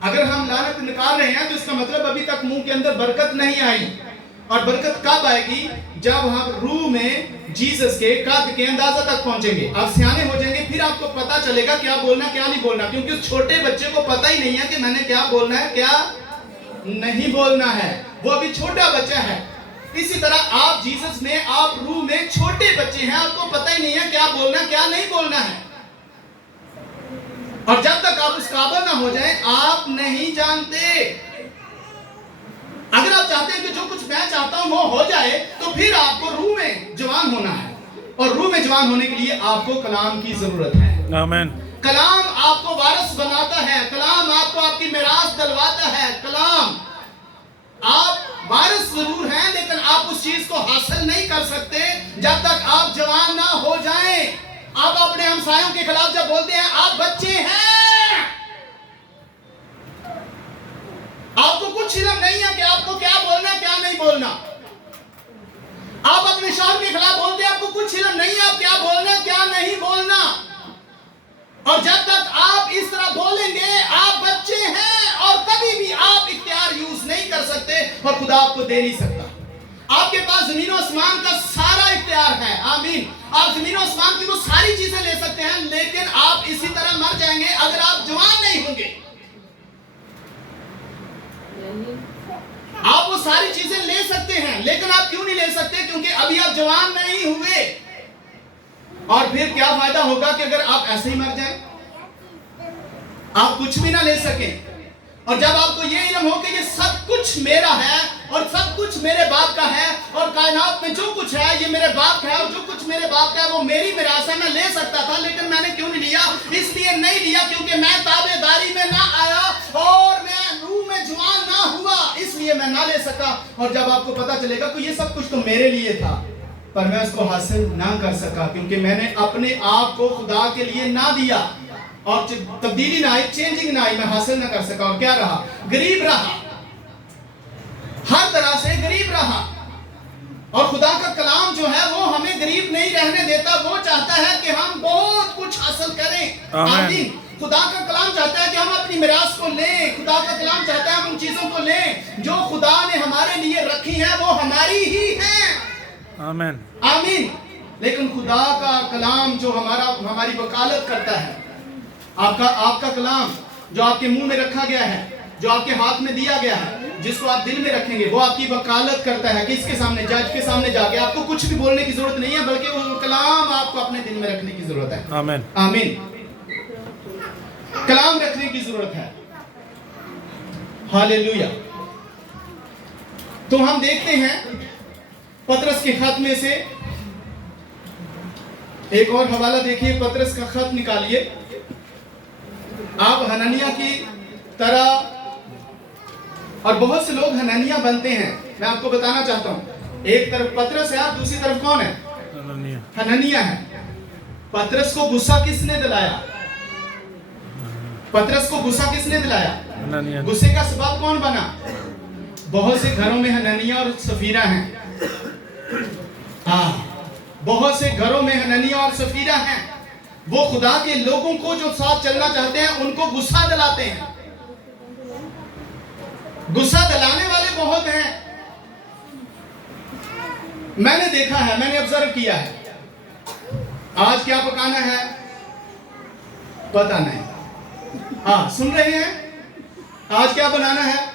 अगर हम लानत निकाल रहे हैं तो इसका मतलब अभी तक मुंह के अंदर बरकत नहीं आई। और बरकत कब आएगी? जब हम रूह में जीसस के कद के अंदाजा तक पहुंचेंगे, आप सियाने हो जाएंगे, फिर आपको पता चलेगा क्या बोलना क्या नहीं बोलना। क्योंकि उस छोटे बच्चे को पता ही नहीं है कि मैंने क्या बोलना है क्या नहीं बोलना है, वो अभी छोटा बच्चा है। इसी तरह आप जीसस में, आप रूह में छोटे बच्चे हैं, आपको पता ही नहीं है क्या बोलना क्या नहीं बोलना है। और जब तक आप उस काबिल ना हो जाएं, आप नहीं जानते। अगर आप चाहते हैं कि जो कुछ मैं चाहता हूं वो हो जाए, तो फिर आपको रूह में जवान होना है। और रूह में जवान होने के लिए आपको कलाम की जरूरत है। आमीन। कलाम आपको वारिस बनाता है, कलाम आपको आपकी मिरास दिलवाता है। कलाम, आप वारिस जरूर हैं, लेकिन आप उस चीज को हासिल नहीं कर सकते जब तक आप जवान ना हो जाएं। आप अपने हमसायों के खिलाफ जब बोलते हैं आप बच्चे हैं, आपको कुछ इल्म नहीं है कि आपको क्या बोलना क्या नहीं बोलना। आप अपने शौहर के खिलाफ बोलते हैं, आपको कुछ इल्म नहीं है आप क्या बोलना क्या नहीं बोलना। और जब तक आप इस तरह बोलेंगे, आप बच्चे हैं और कभी भी आप इख्तियार यूज नहीं कर सकते और खुदा आपको दे नहीं सकता। आपके पास जमीन और आसमान का सारा इख्तियार है। आमीन। आप जमीन और आसमान की वो सारी चीजें ले सकते हैं, लेकिन आप इसी तरह मर जाएंगे अगर आप जवान नहीं होंगे। आप वो सारी चीजें ले सकते हैं, लेकिन आप क्यों नहीं ले सकते? क्योंकि अभी आप जवान नहीं हुए। और फिर क्या फायदा होगा कि अगर आप ऐसे ही मर जाएं, आप कुछ भी ना ले सकें। और जब आपको ये इल्म हो कि ये सब कुछ मेरा है और सब कुछ मेरे बाप का है, और कायनात में जो कुछ है ये मेरे बाप का है, और जो कुछ मेरे बाप का है वो मेरी मिरास है। मैं ले सकता था, लेकिन मैंने क्यों नहीं लिया? इसलिए नहीं लिया क्योंकि मैं ताबेदारी में ना आया और मैं रूह में जवान ना हुआ, इसलिए मैं ना ले सका। और जब आपको पता चलेगा कि ये सब कुछ तो मेरे लिए था, पर मैं उसको हासिल ना कर सका क्योंकि मैंने अपने आप को खुदा के लिए ना दिया, और तब्दीली ना आई, चेंजिंग ना आई, मैं हासिल ना कर सका। और क्या रहा? गरीब रहा, हर तरह से गरीब रहा। और खुदा का कलाम जो है वो हमें गरीब नहीं रहने देता, वो चाहता है कि हम बहुत कुछ हासिल करें। आमीन। खुदा का कलाम चाहता है कि हम अपनी मिरास को लें। खुदा का कलाम चाहता है हम उन चीजों को लें जो खुदा ने हमारे लिए रखी हैं, वो हमारी ही हैं। आमीन। आमीन। लेकिन खुदा का कलाम जो हमारी वकालत करता है, आपका कलाम जो आपके मुंह में रखा गया है, जो आपके हाथ में दिया गया है, जिसको आप दिल में रखेंगे, वो आपकी वकालत करता है। किसके सामने? जज के सामने जाके। आपको कुछ भी बोलने की जरूरत नहीं है, बल्कि वो कलाम आपको अपने दिल में रखने की जरूरत है। आमीन। आमीन। कलाम रखने की जरूरत है। हालेलुया। तो हम देखते हैं पतरस के खत में से एक और हवाला देखिए। पतरस का खत निकालिए। आप हननिया की तरह, और बहुत से लोग हननिया बनते हैं, मैं आपको बताना चाहता हूं। एक तरफ पतरस है, दूसरी तरफ कौन है? हननिया है। पतरस को गुस्सा किसने दिलाया? पतरस को गुस्सा किसने दिलाया? गुस्से का सबब कौन बना? बहुत से घरों में हननिया और सफीरा हैं। हाँ, बहुत से घरों में हननिया और सफीरा हैं। वो खुदा के लोगों को जो साथ चलना चाहते हैं उनको गुस्सा दिलाते हैं। गुस्सा दिलाने वाले बहुत हैं। मैंने देखा है, मैंने ऑब्जर्व किया है। आज क्या पकाना है पता नहीं। हाँ, सुन रहे हैं? आज क्या बनाना है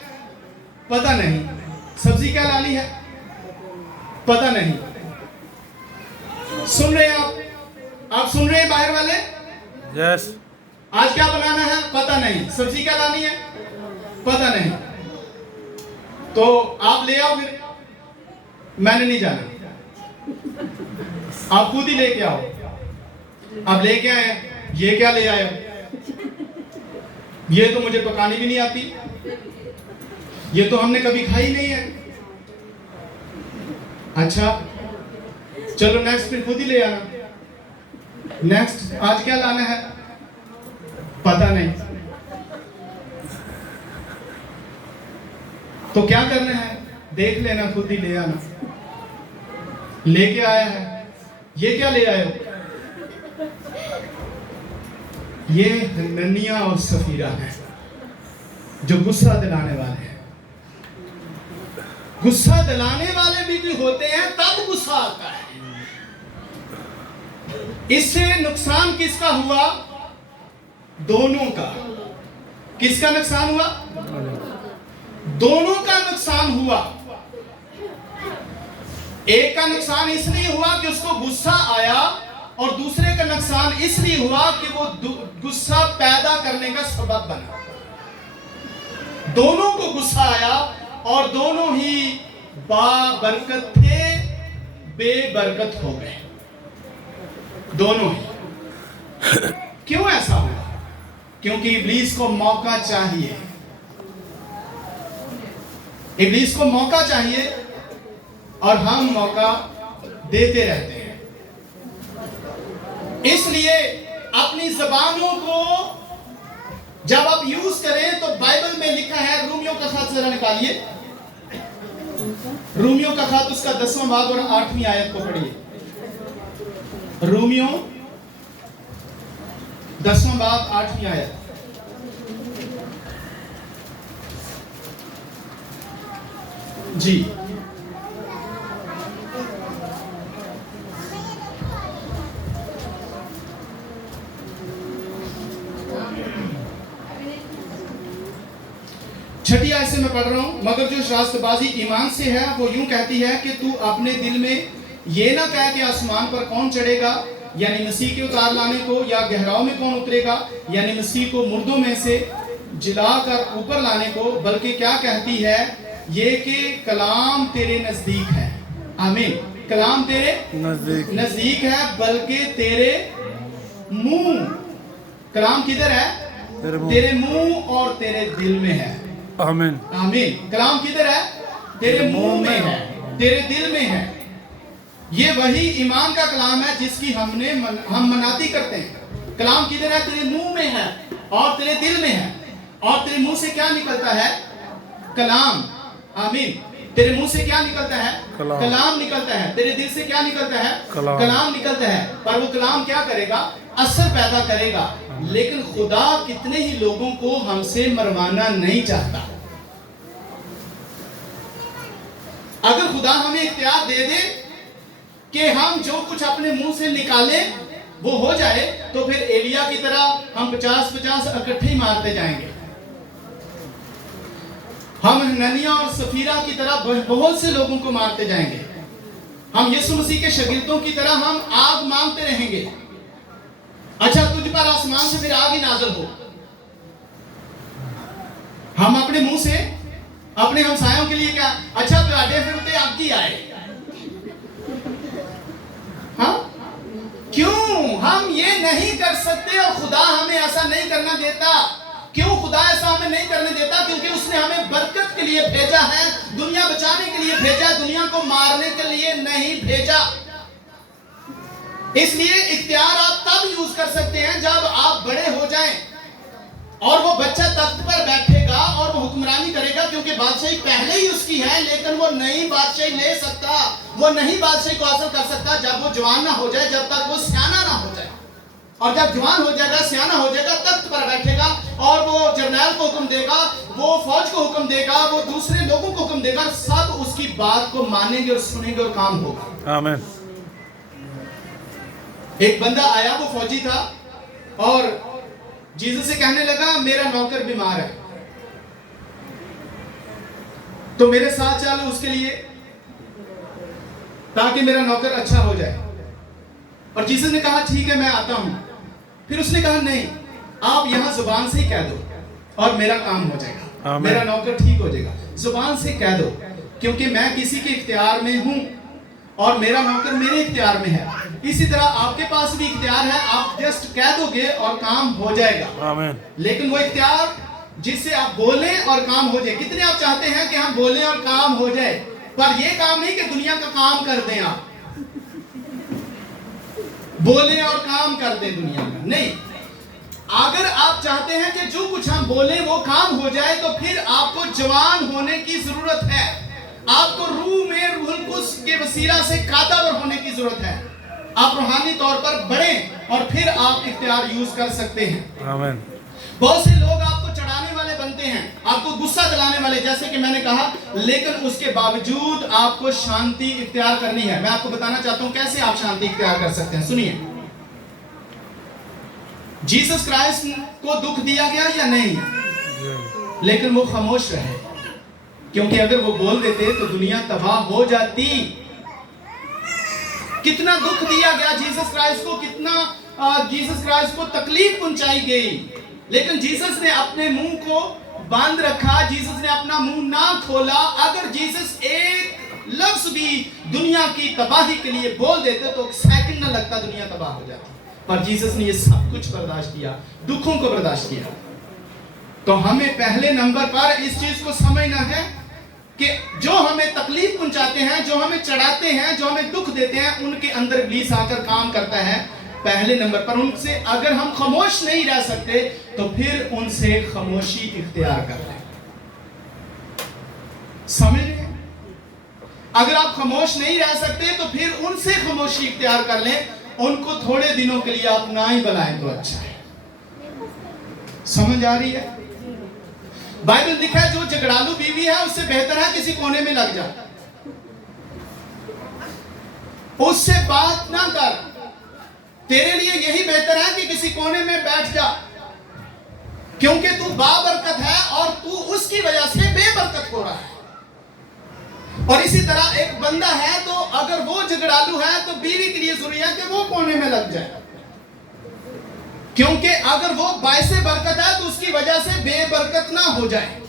पता नहीं। सब्जी क्या लानी है पता नहीं। सुन रहे हैं आप सुन रहे हैं बाहर वाले? यस। आज क्या बनाना है पता नहीं। सब्जी क्या लानी है पता नहीं। तो आप ले आओ फिर, मैंने नहीं जाना, आप खुद ही लेके आओ। आप लेके आए, ये क्या ले आए? ये तो मुझे पकानी भी नहीं आती, ये तो हमने कभी खाई नहीं है। अच्छा चलो नेक्स्ट फिर खुद ही ले आना। नेक्स्ट आज क्या लाना है पता नहीं। तो क्या करना है? देख लेना, खुद ही ले आना। लेके आया है, ये क्या ले आए हो? ये हननिया और सफीरा है। जो गुस्सा दिलाने वाले हैं। गुस्सा दिलाने वाले भी होते हैं, तब गुस्सा आता है। इससे नुकसान किसका हुआ? दोनों का। किसका नुकसान हुआ? दोनों का नुकसान हुआ। एक का नुकसान इसलिए हुआ कि उसको गुस्सा आया, और दूसरे का नुकसान इसलिए हुआ कि वो गुस्सा पैदा करने का सबब बना। दोनों को गुस्सा आया और दोनों ही बाबरकत थे, बेबरकत हो गए दोनों ही। क्यों ऐसा हुआ? क्योंकि इब्लीस को मौका चाहिए। इब्लीस को मौका चाहिए और हम मौका देते रहते हैं। इसलिए अपनी जबानों को जब आप यूज करें तो बाइबल में लिखा है, रोमियो का खत जरा निकालिए, रोमियो का खत उसका 10वां बाब और 8वीं आयत को पढ़िए। रोमियो 10वां बाब 8वीं आयत। जी, छठी आयत से मैं पढ़ रहा हूं। मगर जो शास्त्रबाजी ईमान से है वो यूं कहती है कि तू अपने दिल में ये ना कह कि आसमान पर कौन चढ़ेगा, यानी मसीह के उतार लाने को, या गहराओं में कौन उतरेगा, यानी मसीह को मुर्दों में से जिलाकर ऊपर लाने को, बल्कि क्या कहती है ये कि कलाम तेरे नजदीक है। आमीन। कलाम तेरे नजदीक है, बल्कि तेरे मुंह। कलाम किधर है? तेरे मुंह और तेरे दिल में है। आमीन। आमीन। कलाम किधर है? तेरे मुंह में है, तेरे दिल में है। ये वही ईमान का कलाम है जिसकी हम मनाती करते हैं। कलाम किधर है? तेरे मुंह में है और तेरे दिल में है। और तेरे मुंह से क्या निकलता है? कलाम। आमीन। तेरे मुंह से क्या निकलता है? कलाम निकलता है। तेरे दिल से क्या निकलता है? कलाम निकलता है। पर वो कलाम क्या करेगा? असर पैदा करेगा। लेकिन खुदा कितने ही लोगों को हमसे मरवाना नहीं चाहता। अगर खुदा हमें इख्तियार दे दे कि हम जो कुछ अपने मुंह से निकालें वो हो जाए, तो फिर एलिया की तरह हम 50-50 इकट्ठे ही मारते जाएंगे। हम हननिया और सफीरा की तरह बहुत से लोगों को मारते जाएंगे। हम यीशु मसीह के शागिर्दों की तरह हम आग मांगते रहेंगे। अच्छा, तुझ पर आसमान से फिर आग ही नाज़िल हो। हम अपने मुंह से अपने हमसायों के लिए क्या? अच्छा तुहाडे फिर उत्ते आग ही आए। हाँ, क्यों हम ये नहीं कर सकते? और खुदा हमें ऐसा नहीं करना देता। क्यों खुदा ऐसा हमें नहीं करने देता? क्योंकि उसने हमें बरकत के लिए भेजा है, दुनिया बचाने के लिए भेजा, दुनिया को मारने के लिए नहीं भेजा। इसलिए इख्तियार आप तब यूज कर सकते हैं जब आप बड़े हो जाएं और वो बच्चा तख्त पर बैठेगा और वो हुक्मरानी करेगा, क्योंकि बादशाही पहले ही उसकी है। लेकिन वो नई बादशाही ले सकता, वो नई बादशाही को हासिल कर सकता जब वो जवान ना हो जाए, जब तक वो सियाना ना हो जाए। और जब जवान हो जाएगा, सियाना हो जाएगा, तख्त पर बैठेगा और वो जर्नैल को हुक्म देगा, वो फौज को हुक्म देगा, वो दूसरे लोगों को हुक्म देगा। सब उसकी बात को मानेंगे और सुनेंगे और काम होगा। आमीन। एक बंदा आया, वो फौजी था, और जीसस से कहने लगा मेरा नौकर बीमार है, तो मेरे साथ चल उसके लिए, ताकि मेरा नौकर अच्छा हो जाए। और जीसस ने कहा ठीक है मैं आता हूं। फिर उसने कहा नहीं, आप यहां जुबान से ही कह दो और मेरा काम हो जाएगा, मेरा नौकर ठीक हो जाएगा। जुबान से कह दो, क्योंकि मैं किसी के इख्तियार में हूं और मेरा नौकर मेरे इख्तियार में है। इसी तरह आपके पास भी इख्तियार है, आप जस्ट कह दोगे और काम हो जाएगा। आमीन। लेकिन वो इख्तियार जिससे आप बोलें और काम हो जाए। कितने आप चाहते हैं कि हम बोलें और काम हो जाए, पर ये काम नहीं कि दुनिया का काम कर दें। आप बोलें और काम कर दें दुनिया का नहीं। अगर आप चाहते हैं कि जो कुछ हम बोलें वो काम हो जाए, तो फिर आपको जवान होने की जरूरत है। आपको रूह में रूहुल कुद्स के वसीला से कादावर होने की जरूरत है। आप रूहानी तौर पर बढ़ें और फिर आप इख्तियार यूज कर सकते हैं। आमीन। बहुत से लोग आपको चढ़ाने वाले बनते सकते हैं, आपको गुस्सा दिलाने वाले, जैसे कि मैंने कहा, लेकिन उसके बावजूद आपको शांति इख्तियार करनी है। मैं आपको बताना चाहता हूं कैसे आप शांति इख्तियार कर सकते हैं। सुनिए, जीसस क्राइस्ट को दुख दिया गया या नहीं, लेकिन वो खामोश रहे, क्योंकि अगर वो बोल देते तो दुनिया तबाह हो जाती। कितना दुख दिया गया जीसस क्राइस्ट को, कितना जीसस क्राइस्ट को तकलीफ पहुंचाई गई, लेकिन जीसस ने अपने मुंह को बांध रखा, जीसस ने अपना मुंह ना खोला। अगर जीसस एक लफ्ज भी दुनिया की तबाही के लिए बोल देते तो सेकंड न लगता दुनिया तबाह हो जाती, पर जीसस ने ये सब कुछ बर्दाश्त किया, दुखों को बर्दाश्त किया। तो हमें पहले नंबर पर इस चीज को समझना है कि जो हमें तकलीफ पहुंचाते हैं, जो हमें चढ़ाते हैं, जो हमें दुख देते हैं, उनके अंदर इब्लीस आकर काम करता है। पहले नंबर पर उनसे अगर हम खामोश नहीं रह सकते तो फिर उनसे खामोशी इख्तियार कर लें। समझ रहे? अगर आप खामोश नहीं रह सकते तो फिर उनसे खामोशी इख्तियार कर लें, उनको थोड़े दिनों के लिए आप ना ही बनाएं तो अच्छा है। समझ आ रही है? बाइबल लिखा है जो झगड़ालू बीवी है उससे बेहतर है किसी कोने में लग जा, उससे बात ना कर, तेरे लिए यही बेहतर है कि किसी कोने में बैठ जा, क्योंकि तू बाबरकत है और तू उसकी वजह से बेबरकत हो रहा है। और इसी तरह एक बंदा है तो अगर वो झगड़ालू है तो बीवी के लिए जरूरी है कि वो कोने में लग जाए, क्योंकि अगर वो बायसे बरकत है तो उसकी वजह से बेबरकत ना हो जाए।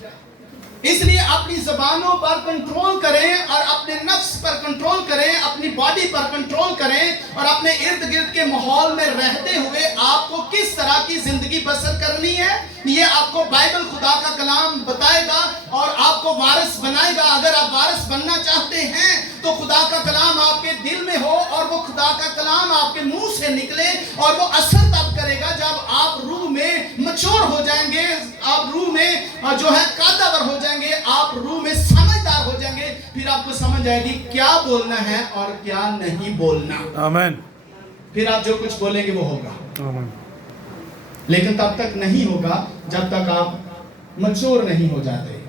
इसलिए अपनी ज़बानों पर कंट्रोल करें और अपने नफ्स पर कंट्रोल करें, अपनी बॉडी पर कंट्रोल करें और अपने इर्द गिर्द के माहौल में रहते हुए आपको किस तरह की जिंदगी बसर करनी है, ये आपको बाइबल खुदा का कलाम बताएगा और आपको वारिस बनाएगा। अगर आप वारिस बनना चाहते हैं तो खुदा का कलाम आपके दिल में हो और वो खुदा का कलाम आपके मुंह से निकले, और वो असर तब करेगा जब आप रूह में मैच्योर हो जाएंगे, आप रूह में जो है कादावर हो जाएंगे, आप रूह में समझदार हो जाएंगे। फिर आपको समझ आएगी क्या बोलना है और क्या नहीं बोलना। आमीन। फिर आप जो कुछ बोलेंगे वो होगा, आमीन। लेकिन तब तक नहीं होगा जब तक आप मैच्योर नहीं हो जाते।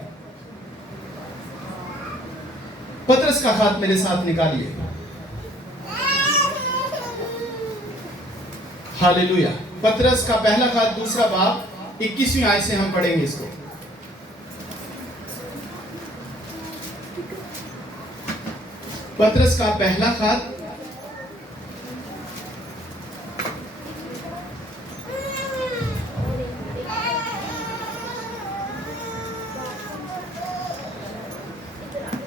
पतरस का खत मेरे साथ निकालिए। हालेलुया। पतरस का पहला खत दूसरा बाब 21वीं आयत से हम पढ़ेंगे इसको। पतरस का पहला खत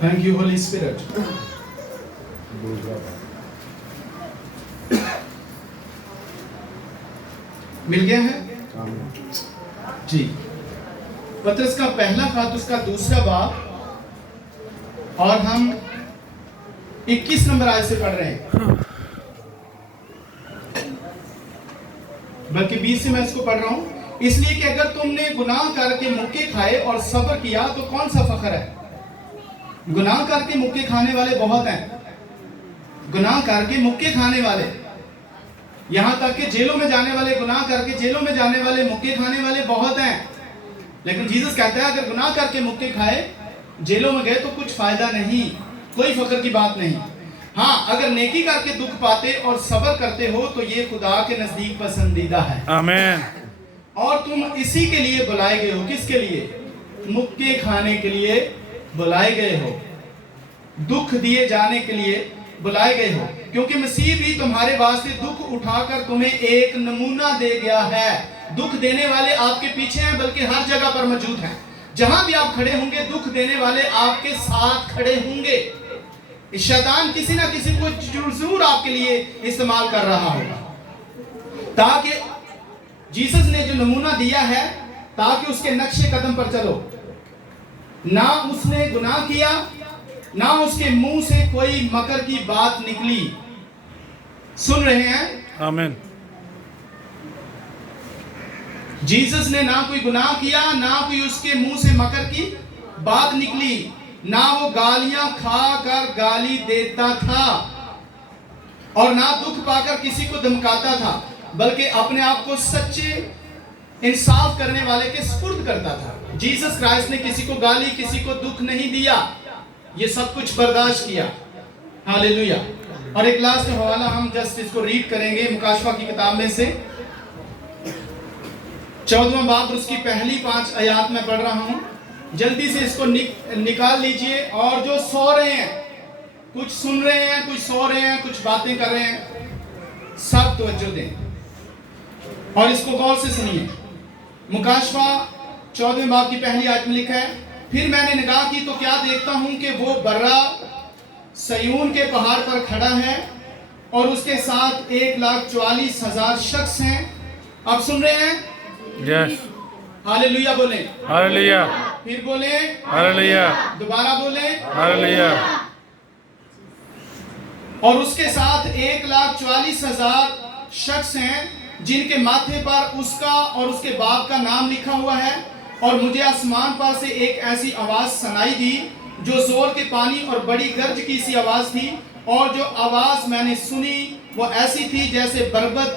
थैंक यू होली स्पिरिट। मिल गया है जी। पतरस का पहला खत उसका दूसरा बाब और हम 21 नंबर आयत से पढ़ रहे हैं, बल्कि 20 से मैं इसको पढ़ रहा हूं। इसलिए कि अगर तुमने गुनाह करके मुक्के खाए और सब्र किया तो कौन सा फख्र है। गुनाह करके मुक्के खाने वाले बहुत हैं, गुनाह करके मुक्के खाने वाले, यहां तक कि जेलों में जाने वाले, गुनाह करके जेलों में जाने वाले, मुक्के खाने वाले बहुत हैं। लेकिन जीसस कहता है अगर गुनाह करके मुक्के खाए, जेलों में गए तो कुछ फायदा नहीं, कोई फख्र की बात नहीं। हाँ, अगर नेकी करके दुख पाते और सब्र करते हो तो ये खुदा के नजदीक पसंदीदा है। आमीन। और तुम इसी के लिए बुलाए गए हो। किसके लिए? मुक्के खाने के लिए बुलाए गए हो, दुख दिए जाने के लिए बुलाए गए हो, क्योंकि मसीह भी तुम्हारे वास्ते दुख उठाकर तुम्हें एक नमूना दे गया है। दुख देने वाले आपके पीछे हैं, बल्कि हर जगह पर मौजूद हैं। जहां भी आप खड़े होंगे दुख देने वाले आपके साथ खड़े होंगे। शैतान किसी ना किसी को जरूर आपके लिए इस्तेमाल कर रहा होगा, ताकि जीसस ने जो नमूना दिया है ताकि उसके नक्शे कदम पर चलो। ना उसने गुनाह किया, ना उसके मुंह से कोई मकर की बात निकली। सुन रहे हैं? आमीन। जीसस ने ना कोई गुनाह किया, ना कोई उसके मुंह से मकर की बात निकली, ना वो गालियां खा कर गाली देता था और ना दुख पाकर किसी को धमकाता था, बल्कि अपने आप को सच्चे इंसाफ करने वाले के सुपुर्द करता था। जीसस क्राइस्ट ने किसी को गाली, किसी को दुख नहीं दिया, ये सब कुछ बर्दाश्त किया। हालेलुया। और एक लास्ट हवाला हम जस्ट इसको रीड करेंगे मुकाशवा की किताब में से 14वां बाब, उसकी पहली 5 आयत में पढ़ रहा हूं। जल्दी से इसको निकाल लीजिए। और जो सो रहे हैं, कुछ सुन रहे हैं, कुछ सो रहे हैं, कुछ बातें कर रहे हैं, सब तवज्जो दें और इसको गौर से सुनिए। मुकाशवा 14वें बाब की पहली आयत में लिखा है, फिर मैंने निगाह की तो क्या देखता हूं कि वो बर्रा सयून के पहाड़ पर खड़ा है और उसके साथ 1,44,000 शख्स हैं। आप सुन रहे हैं? यस। हालेलुया बोले, हालेलुया, फिर बोले, हालेलुया, दोबारा बोले। हालेलुया। और उसके साथ 1,44,000 शख्स हैं जिनके माथे पर उसका और उसके बाप का नाम लिखा हुआ है। और मुझे आसमान पर से एक ऐसी आवाज सुनाई दी जो जोर के पानी और बड़ी गर्ज की सी आवाज थी। और जो आवाज मैंने सुनी वो ऐसी थी जैसे बरबत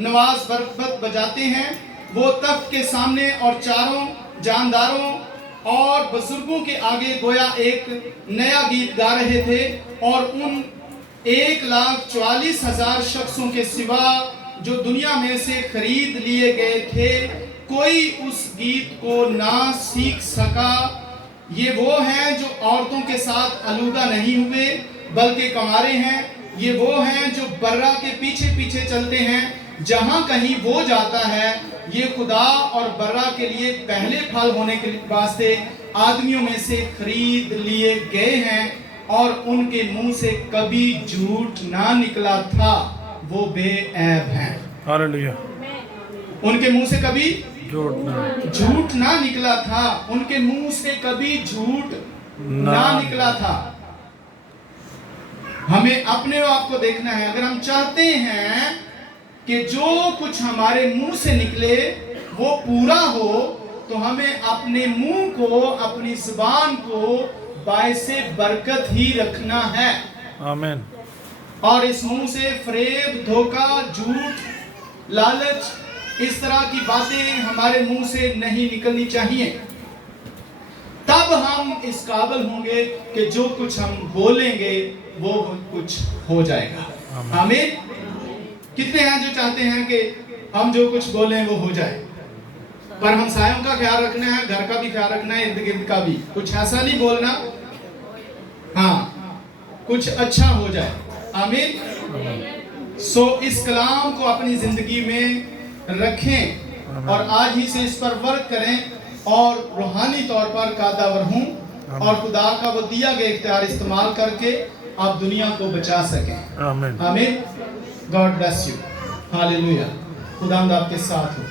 नवाज बरबत बजाते हैं। वो तख्त के सामने और चारों जानदारों और बुजुर्गों के आगे गोया एक नया गीत गा रहे थे। और उन 1,44,000 शख्सों के सिवा जो दुनिया में से खरीद लिए गए थे, कोई उस गीत को ना सीख सका। ये वो हैं जो औरतों के साथ अलूदा नहीं हुए बल्कि कंवारे हैं। ये वो हैं जो बर्रा के पीछे पीछे चलते हैं जहां कहीं वो जाता है। ये खुदा और बर्रा के लिए पहले फल होने के वास्ते आदमियों में से खरीद लिए गए हैं और उनके मुंह से कभी झूठ ना निकला था। वो बेऐब हैं। हालेलुया। उनके मुंह से कभी झूठ झूठ ना निकला था। उनके मुंह से कभी झूठ ना निकला था। हमें अपने आप को देखना है। अगर हम चाहते हैं कि जो कुछ हमारे मुंह से निकले वो पूरा हो, तो हमें अपने मुंह को, अपनी जुबान को बायसे बरकत ही रखना है। आमीन। और इस मुंह से फरेब, धोखा, झूठ, लालच, इस तरह की बातें हमारे मुंह से नहीं निकलनी चाहिए। तब हम इस काबिल होंगे कि जो कुछ हम बोलेंगे वो कुछ हो जाएगा। आमीन। कितने हैं जो चाहते हैं कि हम जो कुछ बोलें वो हो जाए? पर हम सायों का ख्याल रखना है, घर का भी ख्याल रखना है, इर्द गिर्द का भी। कुछ ऐसा नहीं बोलना, हाँ, कुछ अच्छा हो जाए। आमीन। सो इस कलाम को अपनी जिंदगी में रखें और आज ही से इस पर वर्क करें और रूहानी तौर पर कादावर हूं और खुदा का वो दिया गया इख्तियार इस्तेमाल करके आप दुनिया को बचा सकें। आमीन। आमीन। God bless you. हालेलुया। खुदा आपके साथ हो।